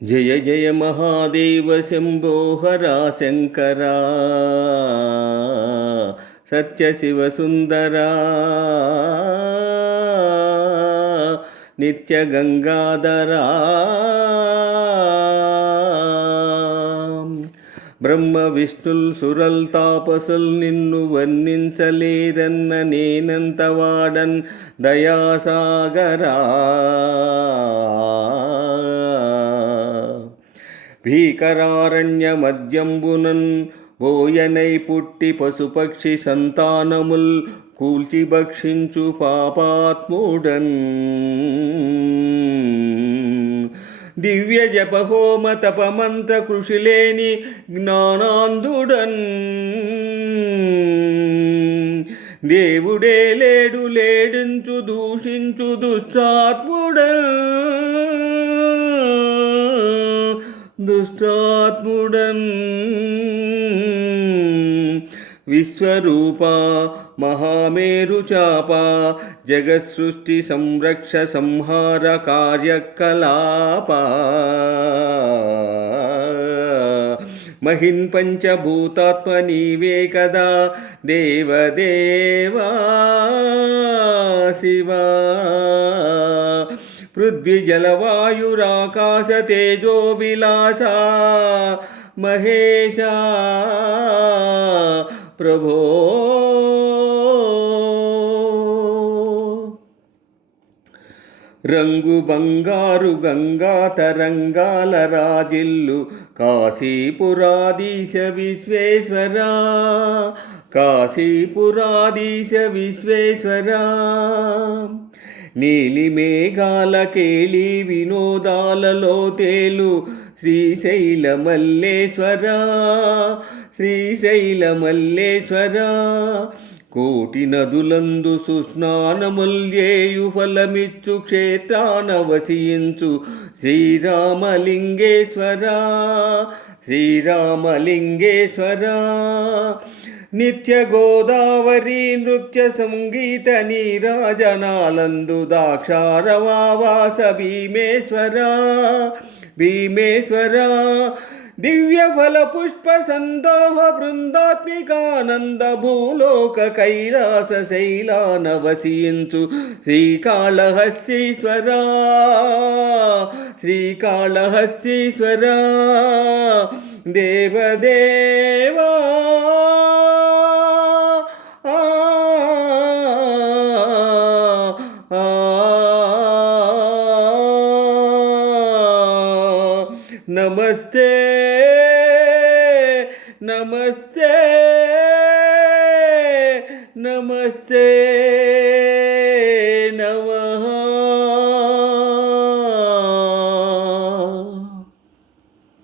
జయ జయ మహాదేవ శంభో హరా శంకరా సత్య శివ సుందరా నిత్య గంగాధరా బ్రహ్మ విష్ణుల్ సురల్ తాపసుల్ నిన్ను వర్ణించలేరన్న నేనంత వాడన్ దయాసాగరా భీకరారణ్య మధ్యంబునన్ బోయనై పుట్టి పశుపక్షి సంతానముల్ కూల్చి భక్షించు పాపాత్ముడన్ దివ్య జపహోమ తపమంత కృషిలేని జ్ఞానాంధుడన్ దేవుడే లేడు లేడించు దూషించు దుష్టాత్ముడన్ విశ్వరూప మహామేరు చాప జగత్సృష్టి సంరక్ష సంహార కార్యకలాప మహిన్ పంచభూతాత్మ నీవే కదా దేవదేవా శివా పృథ్వీ జలవాయురాకాశ తేజో విలాస మహేశ ప్రభో రంగు బంగారు గంగా తరంగాల రాజిల్లు కాశీపురాధీశ విశ్వేశ్వర కాశీపురాధీశ విశ్వేశ్వర నీలి మేఘాల కేలి వినోదాలలో తేలు శ్రీశైల మల్లేశ్వర శ్రీశైల మల్లేశ్వర కోటి నదులందు సుస్నానముల్యేయు ఫలమిచ్చు క్షేత్రాన వసించు శ్రీరామలింగేశ్వర శ్రీరామలింగేశ్వర నిత్య గోదావరి నృత్య సంగీత నీరాజనాలందు దాక్షారవావాస భీమేశ్వర భీమేశ్వర దివ్య ఫల పుష్ప సందోహ బృందాత్మికానంద భూలోక కైలాస శైలాన వసించు శ్రీకాళహస్తీశ్వర శ్రీకాళహస్తీశ్వర దేవదేవా నమస్తే నమస్తే నమస్తే